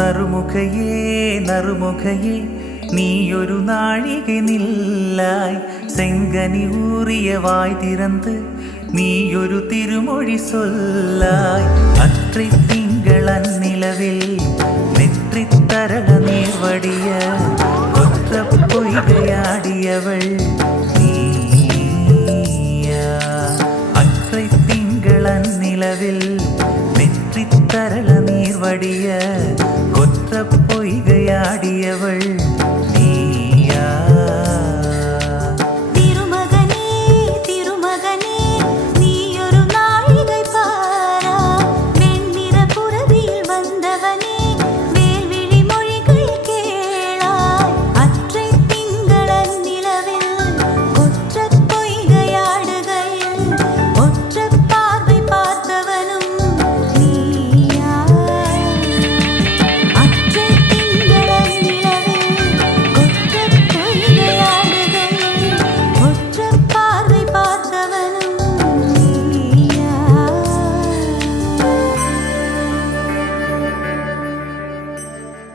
നറുമുഖയേ നറുമുഖയേ നീയൊരു നാഴികை നില്ലാய் செங்கனி ஊறிய வாய் திறந்து நீயொரு திருமொழி சொல்லாய் அற்றை திங்களன் நிலவில் நெற்றி தரள நீர் வடிய கொற்ற பொய்கையாடியவள் நீயா அற்றை திங்களன் நிலவில் நெற்றி தரள நீர் வடிய